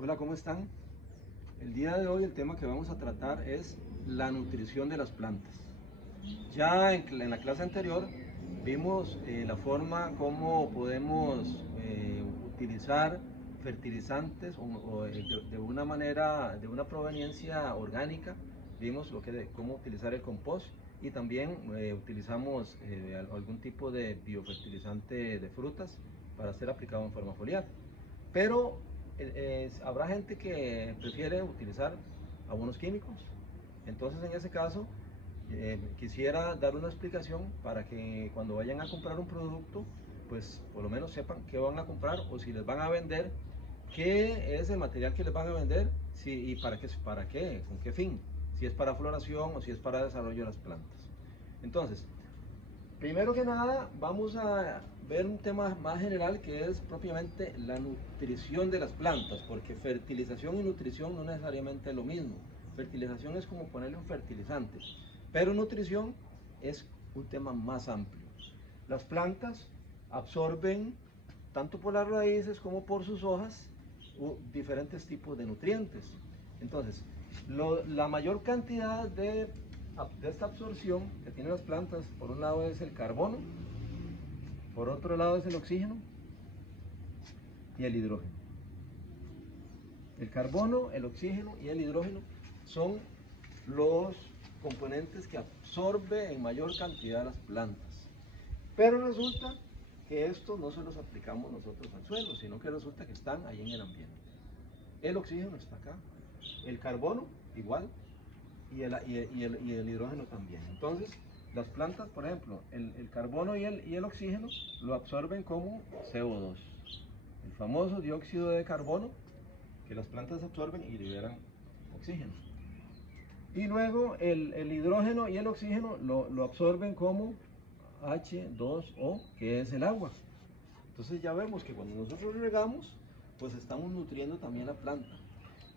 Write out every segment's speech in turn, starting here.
Hola, ¿cómo están? El día de hoy el tema que vamos a tratar es la nutrición de las plantas. Ya en la clase anterior vimos la forma como podemos utilizar fertilizantes de una manera, de una proveniencia orgánica. Vimos cómo utilizar el compost y también utilizamos algún tipo de biofertilizante de frutas para ser aplicado en forma foliar. Pero habrá gente que prefiere utilizar abonos químicos. Entonces, en ese caso, quisiera dar una explicación para que cuando vayan a comprar un producto, pues por lo menos sepan qué van a comprar o si les van a vender, qué es el material que les van a vender y para qué, con qué fin, si es para floración o si es para desarrollo de las plantas. Entonces, primero que nada, vamos a ver un tema más general que es propiamente la nutrición de las plantas, porque fertilización y nutrición no necesariamente es lo mismo. Fertilización es como ponerle un fertilizante, pero nutrición es un tema más amplio. Las plantas absorben, tanto por las raíces como por sus hojas, diferentes tipos de nutrientes. Entonces, la mayor cantidad de esta absorción que tienen las plantas, por un lado es el carbono, por otro lado es el oxígeno y el hidrógeno. El carbono, el oxígeno y el hidrógeno son los componentes que absorbe en mayor cantidad las plantas. Pero resulta que estos no se los aplicamos nosotros al suelo, sino que resulta que están ahí en el ambiente. El oxígeno está acá, el carbono igual, y el hidrógeno también. Entonces, las plantas, por ejemplo, el carbono y el oxígeno lo absorben como CO2, el famoso dióxido de carbono que las plantas absorben y liberan oxígeno. Y luego el hidrógeno y el oxígeno lo absorben como H2O, que es el agua. Entonces ya vemos que cuando nosotros regamos, pues estamos nutriendo también la planta.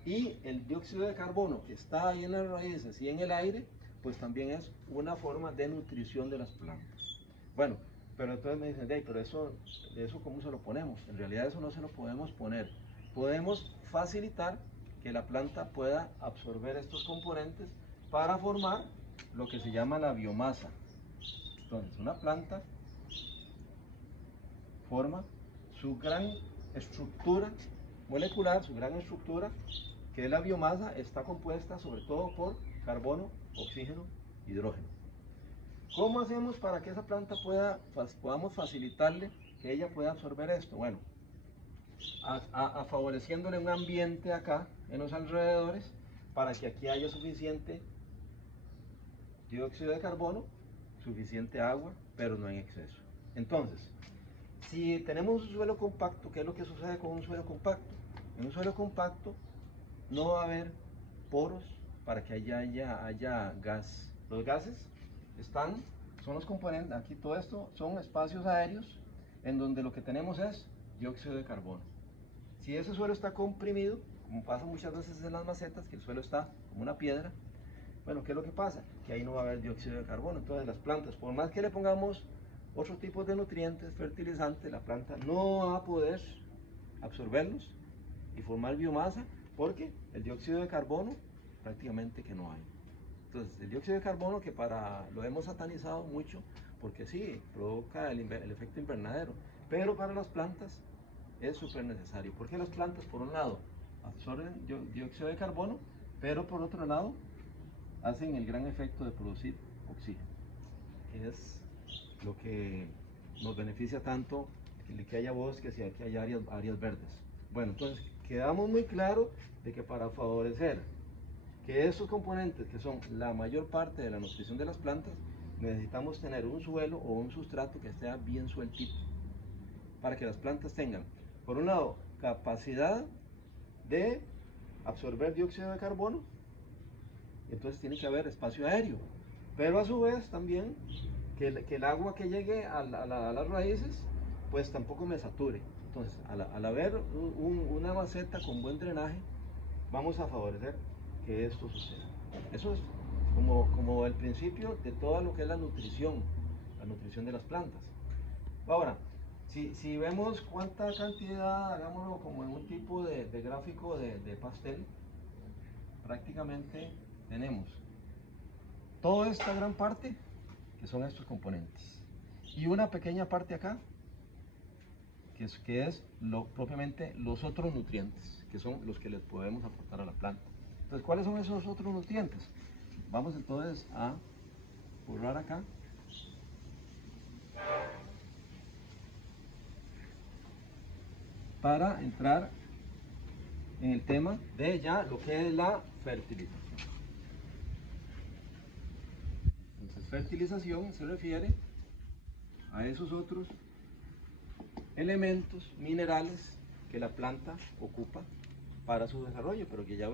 Y el dióxido de carbono que está ahí en las raíces y en el aire, pues también es una forma de nutrición de las plantas. Bueno, pero entonces me dicen, pero eso ¿cómo se lo ponemos? En realidad eso no se lo podemos poner. Podemos facilitar que la planta pueda absorber estos componentes para formar lo que se llama la biomasa. Entonces, una planta forma su gran estructura molecular, su gran estructura, que es la biomasa, está compuesta sobre todo por carbono, oxígeno, hidrógeno. ¿Cómo hacemos para que esa planta podamos facilitarle que ella pueda absorber esto? Bueno, favoreciéndole un ambiente acá en los alrededores para que aquí haya suficiente dióxido de carbono, suficiente agua, pero no en exceso. Entonces, si tenemos un suelo compacto, ¿qué es lo que sucede con un suelo compacto? En un suelo compacto no va a haber poros para que haya gas. Los gases son los componentes, aquí todo esto son espacios aéreos en donde lo que tenemos es dióxido de carbono. Si ese suelo está comprimido, como pasa muchas veces en las macetas, que el suelo está como una piedra, bueno, ¿qué es lo que pasa? Que ahí no va a haber dióxido de carbono. Entonces las plantas, por más que le pongamos otros tipos de nutrientes, fertilizantes, la planta no va a poder absorberlos y formar biomasa porque el dióxido de carbono prácticamente que no hay. Entonces el dióxido de carbono lo hemos satanizado mucho porque sí, provoca el efecto invernadero, pero para las plantas es súper necesario porque las plantas por un lado absorben dióxido de carbono, pero por otro lado hacen el gran efecto de producir oxígeno, que es lo que nos beneficia tanto que haya bosques y que haya áreas verdes. Bueno, entonces quedamos muy claro de que para favorecer que esos componentes, que son la mayor parte de la nutrición de las plantas, necesitamos tener un suelo o un sustrato que esté bien sueltito, para que las plantas tengan, por un lado, capacidad de absorber dióxido de carbono, entonces tiene que haber espacio aéreo, pero a su vez también que el agua que llegue a las raíces, pues tampoco me sature. Entonces, al haber una maceta con buen drenaje, vamos a favorecer que esto suceda. Eso es como el principio de todo lo que es la nutrición de las plantas. Ahora, si vemos cuánta cantidad, hagámoslo como en un tipo de gráfico de pastel, prácticamente tenemos toda esta gran parte, que son estos componentes, y una pequeña parte acá, que es propiamente los otros nutrientes, que son los que les podemos aportar a la planta. Entonces, ¿cuáles son esos otros nutrientes? Vamos entonces a borrar acá. Para entrar en el tema de ya lo que es la fertilización. Entonces, fertilización se refiere a esos otros elementos minerales que la planta ocupa para su desarrollo, pero que ya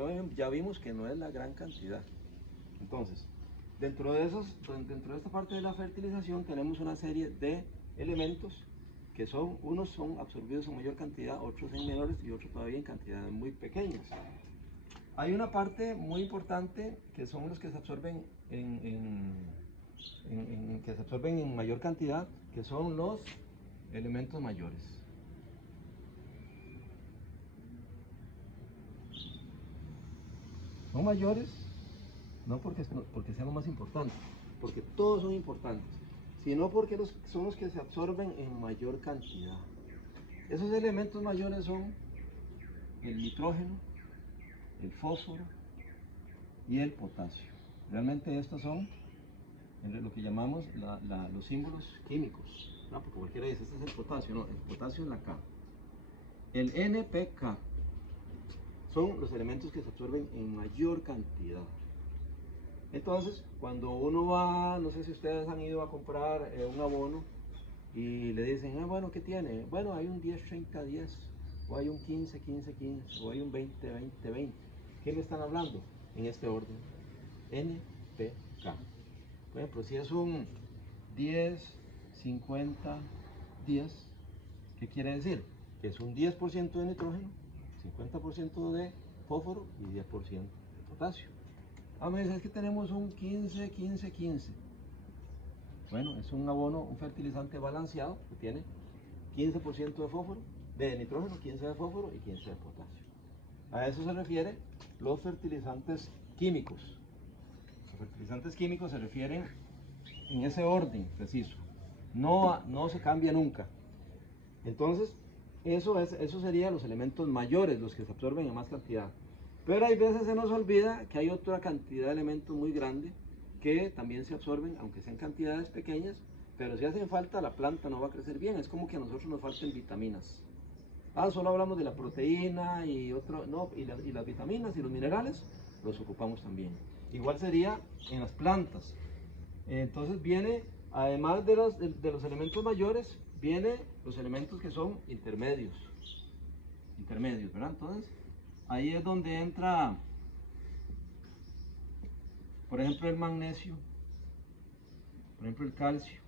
vimos que no es la gran cantidad. Entonces, dentro de esta parte de la fertilización tenemos una serie de elementos que unos son absorbidos en mayor cantidad, otros en menores y otros todavía en cantidades muy pequeñas. Hay una parte muy importante que son los que se absorben en mayor cantidad, que son los elementos mayores. Son mayores no porque sean los más importantes, porque todos son importantes, sino porque son los que se absorben en mayor cantidad. Esos elementos mayores son el nitrógeno, el fósforo y el potasio. Realmente estos son lo que llamamos los símbolos químicos, ¿no? Porque cualquiera dice, este es el potasio, no, el potasio es la K. El NPK son los elementos que se absorben en mayor cantidad. Entonces, cuando uno va, no sé si ustedes han ido a comprar un abono y le dicen, bueno, ¿qué tiene? Bueno, hay un 10-30-10, o hay un 15-15-15, o hay un 20-20-20. ¿Qué me están hablando? En este orden, NPK. Por ejemplo, si es un 10-50-10, ¿qué quiere decir? Que es un 10% de nitrógeno, 50% de fósforo y 10% de potasio. Me dice, es que tenemos un 15-15-15. Bueno, es un abono, un fertilizante balanceado que tiene 15% de fósforo, de nitrógeno, 15 de fósforo y 15 de potasio. A eso se refiere los fertilizantes químicos. Los fertilizantes químicos se refieren en ese orden preciso. No se cambia nunca. Entonces, eso serían los elementos mayores, los que se absorben en más cantidad. Pero hay veces se nos olvida que hay otra cantidad de elementos muy grande que también se absorben, aunque sean cantidades pequeñas, pero si hacen falta la planta no va a crecer bien. Es como que a nosotros nos falten vitaminas. Solo hablamos de la proteína y las vitaminas y los minerales los ocupamos también. Igual sería en las plantas. Entonces viene, además de los elementos mayores, vienen los elementos que son intermedios, ¿verdad? Entonces, ahí es donde entra, por ejemplo, el magnesio, por ejemplo, el calcio.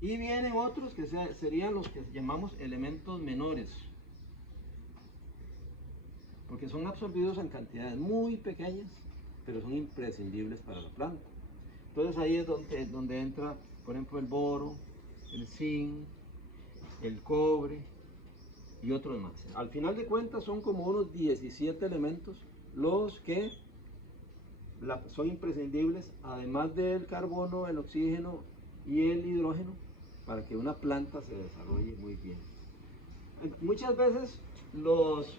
Y vienen otros que serían los que llamamos elementos menores, porque son absorbidos en cantidades muy pequeñas, pero son imprescindibles para la planta. Entonces ahí es donde entra, por ejemplo, el boro, el zinc, el cobre y otros más. Al final de cuentas son como unos 17 elementos los que son imprescindibles, además del carbono, el oxígeno y el hidrógeno, para que una planta se desarrolle muy bien. Muchas veces los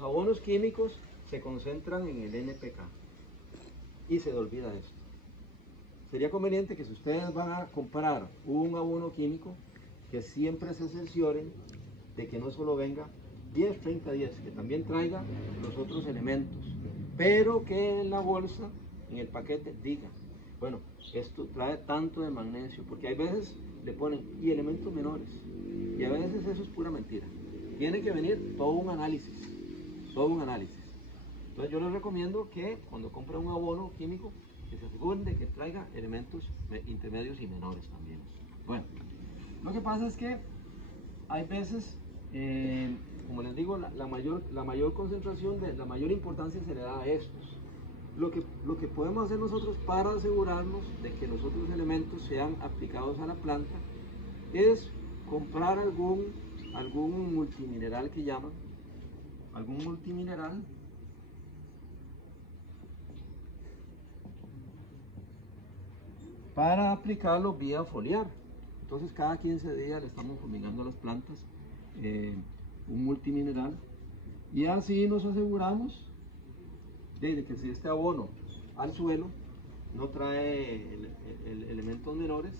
abonos químicos se concentran en el NPK y se le olvida esto. Sería conveniente que si ustedes van a comprar un abono químico, que siempre se cercioren de que no solo venga 10-30-10, que también traiga los otros elementos, pero que en la bolsa, en el paquete, diga, bueno, esto trae tanto de magnesio, porque hay veces le ponen y elementos menores, y a veces eso es pura mentira. Tiene que venir todo un análisis, todo un análisis. Entonces yo les recomiendo que cuando compren un abono químico, que se aseguren de que traiga elementos intermedios y menores también. Bueno, lo que pasa es que hay veces, como les digo, la mayor concentración, la mayor importancia se le da a estos. Lo que podemos hacer nosotros para asegurarnos de que los otros elementos sean aplicados a la planta es comprar algún multimineral que llaman, algún multimineral para aplicarlo vía foliar. Entonces cada 15 días le estamos fumigando a las plantas un multimineral, y así nos aseguramos de que si este abono al suelo no trae elementos menores,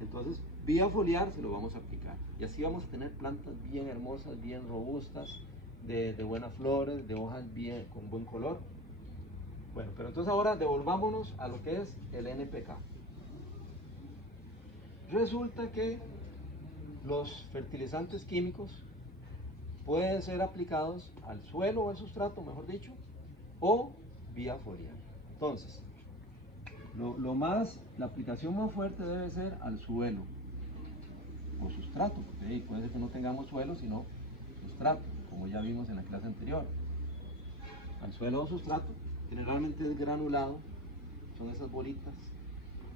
entonces vía foliar se lo vamos a aplicar, y así vamos a tener plantas bien hermosas, bien robustas, de buenas flores, de hojas bien, con buen color. Bueno, pero entonces ahora devolvámonos a lo que es el NPK. Resulta que los fertilizantes químicos pueden ser aplicados al suelo o al sustrato, mejor dicho, o vía foliar. Entonces, la aplicación más fuerte debe ser al suelo o sustrato, porque puede ser que no tengamos suelo, sino sustrato, como ya vimos en la clase anterior. Al suelo o sustrato, generalmente es granulado, son esas bolitas,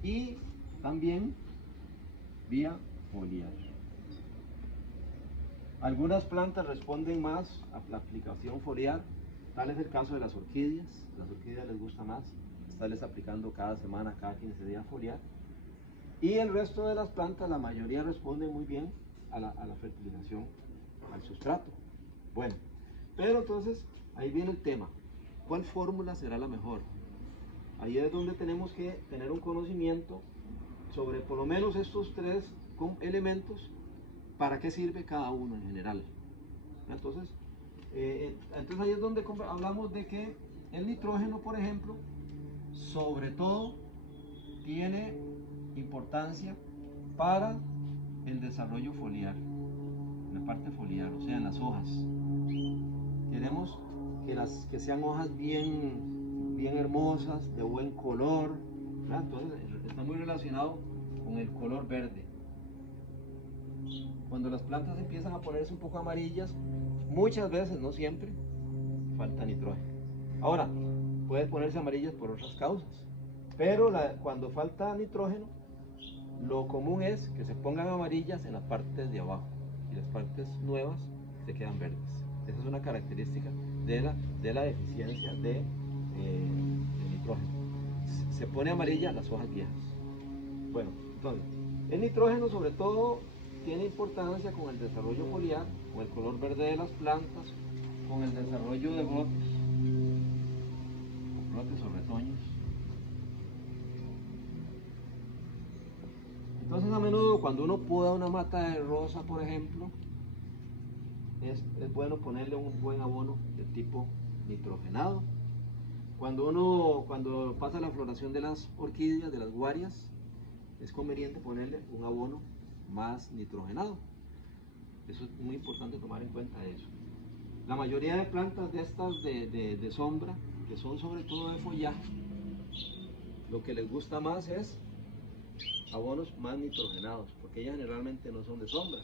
y también vía foliar. Algunas plantas responden más a la aplicación foliar, tal es el caso de las orquídeas. Las orquídeas les gusta más estarles aplicando cada semana, cada 15 días foliar. Y el resto de las plantas, la mayoría responden muy bien a la fertilización, al sustrato. Bueno, pero entonces ahí viene el tema. ¿Cuál fórmula será la mejor? Ahí es donde tenemos que tener un conocimiento sobre por lo menos estos tres elementos, para qué sirve cada uno en general. Entonces ahí es donde hablamos de que el nitrógeno, por ejemplo, sobre todo tiene importancia para el desarrollo foliar, la parte foliar, o sea, en las hojas. Queremos que sean hojas bien hermosas, de buen color, ¿verdad? Entonces está muy relacionado con el color verde. Cuando las plantas empiezan a ponerse un poco amarillas, muchas veces, no siempre, falta nitrógeno. Ahora, puede ponerse amarillas por otras causas, pero cuando falta nitrógeno, lo común es que se pongan amarillas en las partes de abajo y las partes nuevas se quedan verdes. Esa es una característica de la deficiencia de nitrógeno. Se pone amarilla las hojas viejas. Bueno, entonces, el nitrógeno sobre todo tiene importancia con el desarrollo foliar, con el color verde de las plantas, con el desarrollo de brotes o retoños. Entonces a menudo cuando uno poda una mata de rosa, por ejemplo, es bueno ponerle un buen abono de tipo nitrogenado. Cuando pasa la floración de las orquídeas, de las guarias, es conveniente ponerle un abono más nitrogenado. Eso es muy importante tomar en cuenta eso. La mayoría de plantas de estas de sombra, que son sobre todo de follaje, lo que les gusta más es abonos más nitrogenados, porque ellas generalmente no son de sombra.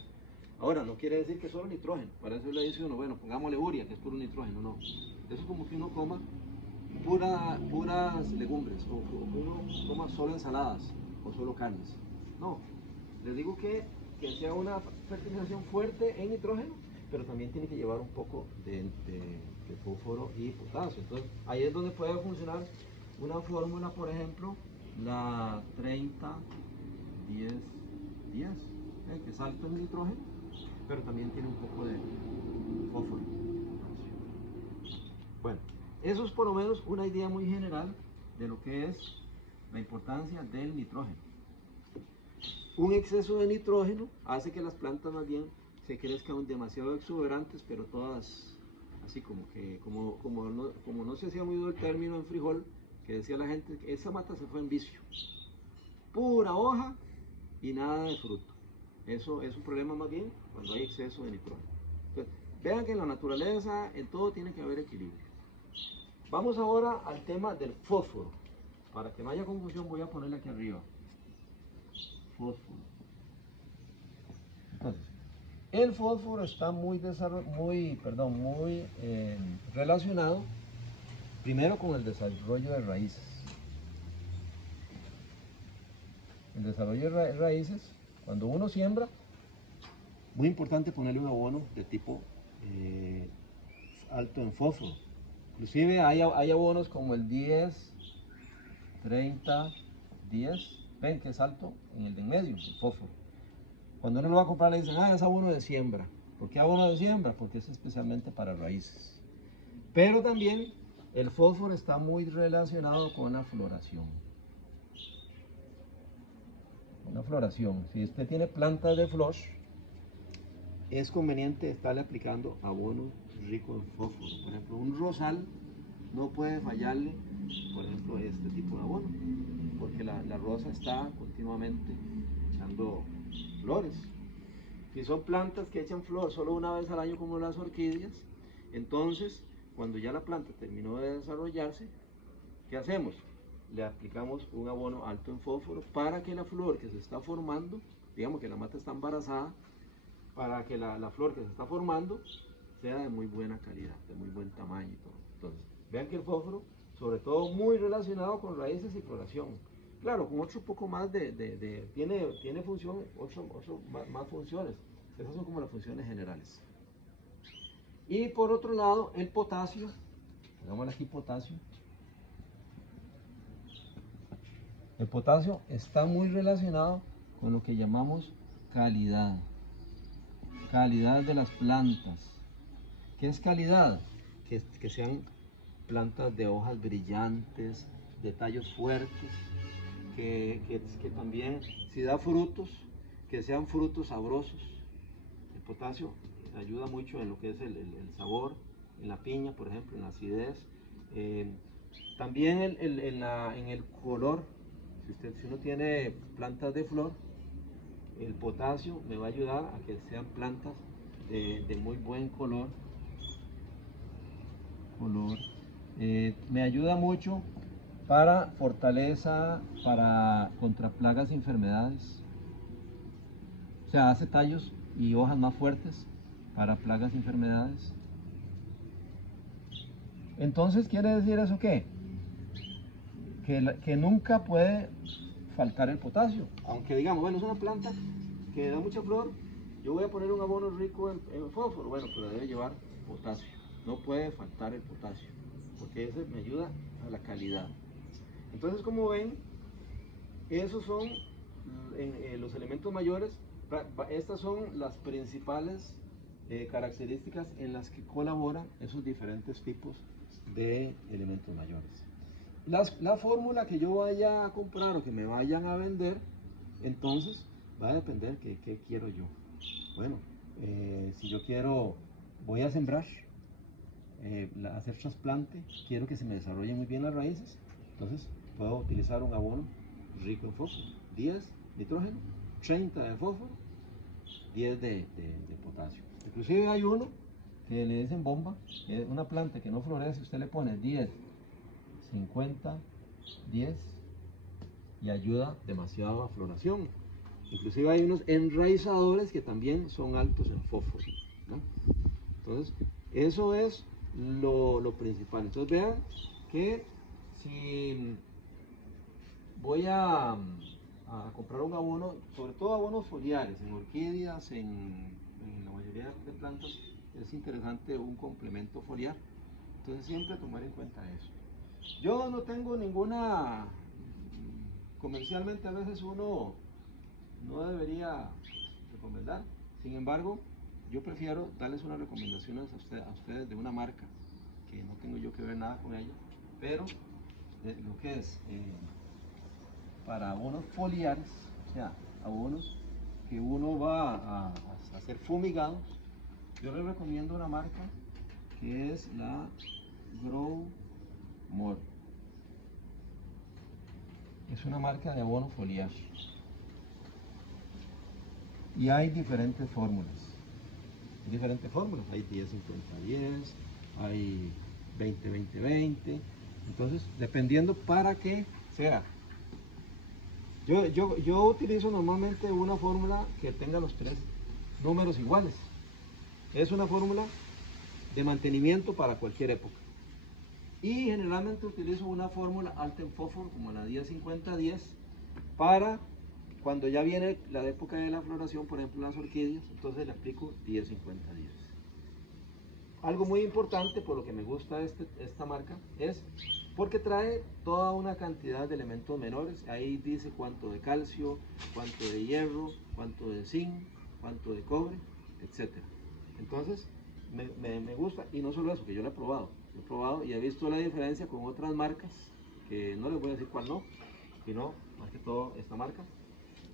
Ahora, no quiere decir que solo nitrógeno, para eso le dice uno, bueno, pongámosle urea, que es puro nitrógeno, no. Eso es como que uno coma puras legumbres, o uno coma solo ensaladas, o solo carnes. No, les digo que sea una fertilización fuerte en nitrógeno, pero también tiene que llevar un poco de fósforo y potasio. Entonces, ahí es donde puede funcionar una fórmula, por ejemplo, la 30-10-10, que es alto en nitrógeno, pero también tiene un poco de fósforo. Bueno, eso es por lo menos una idea muy general de lo que es la importancia del nitrógeno. Un exceso de nitrógeno hace que las plantas más bien se crezcan demasiado exuberantes, pero todas así como no se hacía muy duro el término en frijol, que decía la gente que esa mata se fue en vicio. Pura hoja y nada de fruto. Eso es un problema más bien cuando hay exceso de nitrógeno. Entonces, vean que en la naturaleza, en todo tiene que haber equilibrio. Vamos ahora al tema del fósforo. Para que no haya confusión voy a ponerle aquí arriba. Fósforo. Entonces, el fósforo está muy relacionado primero con el desarrollo de raíces. El desarrollo de raíces, cuando uno siembra, muy importante ponerle un abono de tipo alto en fósforo. Inclusive hay abonos como el 10, 30, 10, ven que es alto en el de en medio, el fósforo. Cuando uno lo va a comprar le dicen, ah, es abono de siembra. ¿Por qué abono de siembra? Porque es especialmente para raíces. Pero también el fósforo está muy relacionado con la floración. Una floración. Si usted tiene plantas de flor, es conveniente estarle aplicando abono rico en fósforo. Por ejemplo, un rosal no puede fallarle, por ejemplo, este tipo de abono, porque la rosa está continuamente echando flores. Si son plantas que echan flor solo una vez al año como las orquídeas, entonces cuando ya la planta terminó de desarrollarse, ¿qué hacemos? Le aplicamos un abono alto en fósforo para que la flor que se está formando, digamos que la mata está embarazada, para que la flor que se está formando sea de muy buena calidad, de muy buen tamaño y todo. Entonces, vean que el fósforo, sobre todo muy relacionado con raíces y floración. Claro, con otro poco más tiene función, más funciones. Esas son como las funciones generales. Y por otro lado, el potasio, pongámosle aquí potasio. El potasio está muy relacionado con lo que llamamos calidad. Calidad de las plantas. ¿Qué es calidad? Que sean plantas de hojas brillantes, de tallos fuertes, que también, si da frutos, que sean frutos sabrosos. El potasio ayuda mucho en lo que es el sabor, en la piña, por ejemplo, en la acidez. También en el color. Si uno tiene plantas de flor, el potasio me va a ayudar a que sean plantas de muy buen color. Me ayuda mucho para fortaleza, contra plagas y enfermedades. O sea, hace tallos y hojas más fuertes para plagas y enfermedades. Entonces, ¿quiere decir eso qué? Que nunca puede faltar el potasio. Aunque digamos, bueno, es una planta que da mucha flor, yo voy a poner un abono rico en fósforo, bueno, pero debe llevar potasio. No puede faltar el potasio, porque ese me ayuda a la calidad. Entonces, como ven, esos son los elementos mayores. Estas son las principales características en las que colaboran esos diferentes tipos de elementos mayores. La fórmula que yo vaya a comprar o que me vayan a vender, entonces va a depender de qué quiero yo. Bueno, si yo voy a sembrar, hacer trasplante, quiero que se me desarrollen muy bien las raíces, entonces puedo utilizar un abono rico en fósforo, 10 nitrógeno, 30 de fósforo, 10 de potasio. Inclusive hay uno que le dicen bomba, que es una planta que no florece, usted le pone 10, 50, 10 y ayuda demasiado a floración. Inclusive hay unos enraizadores que también son altos en fósforo, ¿no? Entonces, eso es lo principal. Entonces vean que si voy a comprar un abono, sobre todo abonos foliares, en orquídeas, en la mayoría de plantas, es interesante un complemento foliar. Entonces siempre tomar en cuenta eso. Yo no tengo ninguna, comercialmente a veces uno no debería recomendar, sin embargo, yo prefiero darles unas recomendaciones a ustedes de una marca que no tengo yo que ver nada con ella, pero de lo que es para abonos foliares, o sea, abonos que uno va a hacer fumigados, yo les recomiendo una marca que es la Grow More. Es una marca de abono foliar. Y hay diferentes fórmulas. Hay 10-50-10, hay 20-20-20. Entonces, dependiendo para qué sea. Yo utilizo normalmente una fórmula que tenga los tres números iguales. Es una fórmula de mantenimiento para cualquier época. Y generalmente utilizo una fórmula alta en fósforo, como la 10-50-10, para cuando ya viene la época de la floración, por ejemplo las orquídeas, entonces le aplico 10-50-10. algo muy importante por lo que me gusta esta marca es porque trae toda una cantidad de elementos menores. Ahí dice cuánto de calcio, cuánto de hierro, cuánto de zinc, cuánto de cobre, etcétera. Entonces, me gusta, y no solo eso, que yo lo he probado y he visto la diferencia con otras marcas, que no les voy a decir cuál no, sino más que todo esta marca,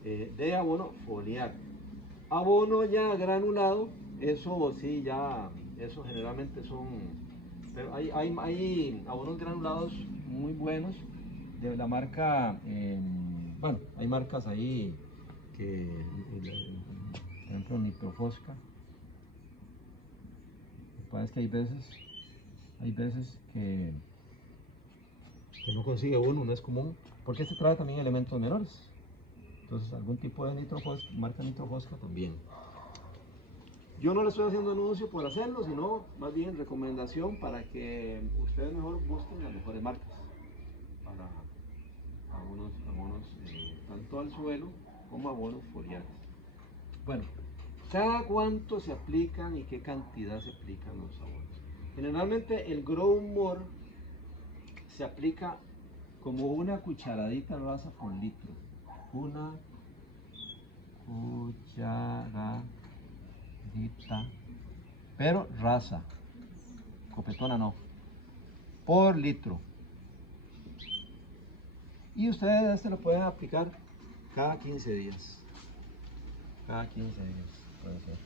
de abono foliar. Abono ya granulado, eso sí, ya, eso generalmente son, pero hay abonos granulados muy buenos de la marca, bueno, hay marcas ahí que, por ejemplo, Nitrofosca. Lo que pasa es que hay veces que no consigue uno, no es común, porque este trae también elementos menores. Entonces, algún tipo de marca Nitrofosca también. Yo no le estoy haciendo anuncio por hacerlo, sino más bien recomendación para que ustedes mejor busquen las mejores marcas para abonos, tanto al suelo como abonos foliares. Bueno, ¿cada cuánto se aplican y qué cantidad se aplican los abonos? Generalmente el Grow More se aplica como una cucharadita rasa por litro. Una cucharadita, pero rasa, copetona no, por litro. Y ustedes este lo pueden aplicar cada 15 días. Cada 15 días puede ser.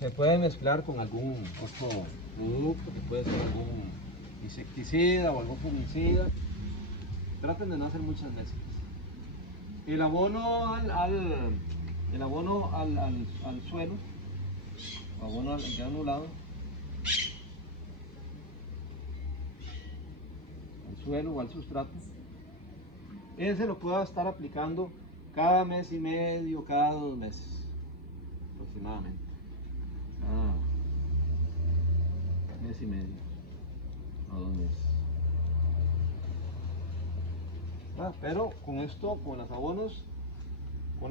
Se puede mezclar con algún otro producto, que puede ser algún insecticida o algún fungicida. Traten de no hacer muchas mezclas. El abono el abono al suelo, abono al granulado, al suelo o al sustrato, ese lo puedo estar aplicando cada mes y medio, cada 2 meses aproximadamente. Cada mes y medio o 2 meses. Pero con esto, con los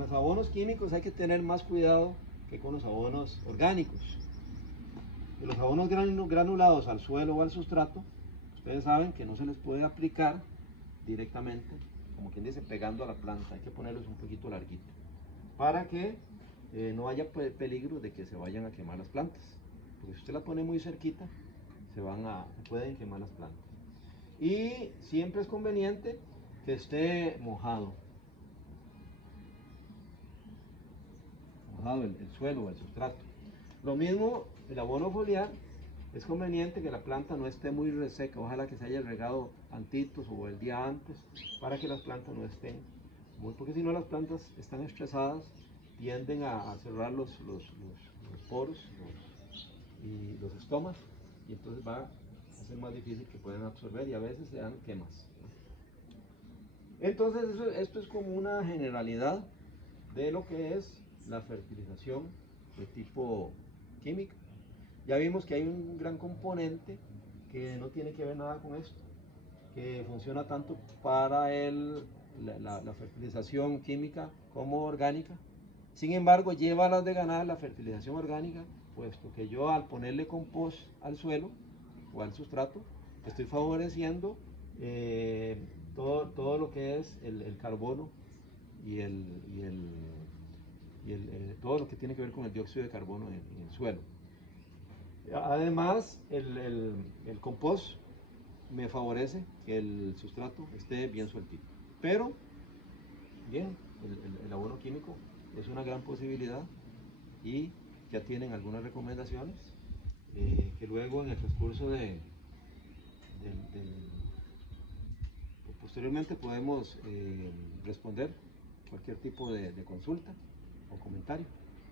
abonos químicos hay que tener más cuidado que con los abonos orgánicos. Y los abonos granulados al suelo o al sustrato, ustedes saben que no se les puede aplicar directamente, como quien dice, pegando a la planta. Hay que ponerlos un poquito larguito para que no haya peligro de que se vayan a quemar las plantas. Porque si usted la pone muy cerquita, se pueden quemar las plantas. Y siempre es conveniente que esté mojado el suelo o el sustrato. Lo mismo el abono foliar, es conveniente que la planta no esté muy reseca, ojalá que se haya regado antitos o el día antes para que las plantas no estén porque si no las plantas están estresadas, tienden a cerrar los poros y los estomas, y entonces va a ser más difícil que puedan absorber y a veces se dan quemas. Entonces esto es como una generalidad de lo que es la fertilización de tipo química. Ya vimos que hay un gran componente que no tiene que ver nada con esto, que funciona tanto para la fertilización química como orgánica. Sin embargo, lleva a las de ganar la fertilización orgánica, puesto que yo al ponerle compost al suelo o al sustrato, estoy favoreciendo todo lo que es el carbono y todo lo que tiene que ver con el dióxido de carbono en el suelo. Además, el compost me favorece que el sustrato esté bien sueltito. Pero, bien, el abono químico es una gran posibilidad y ya tienen algunas recomendaciones que luego en el transcurso posteriormente podemos responder cualquier tipo de consulta o comentario.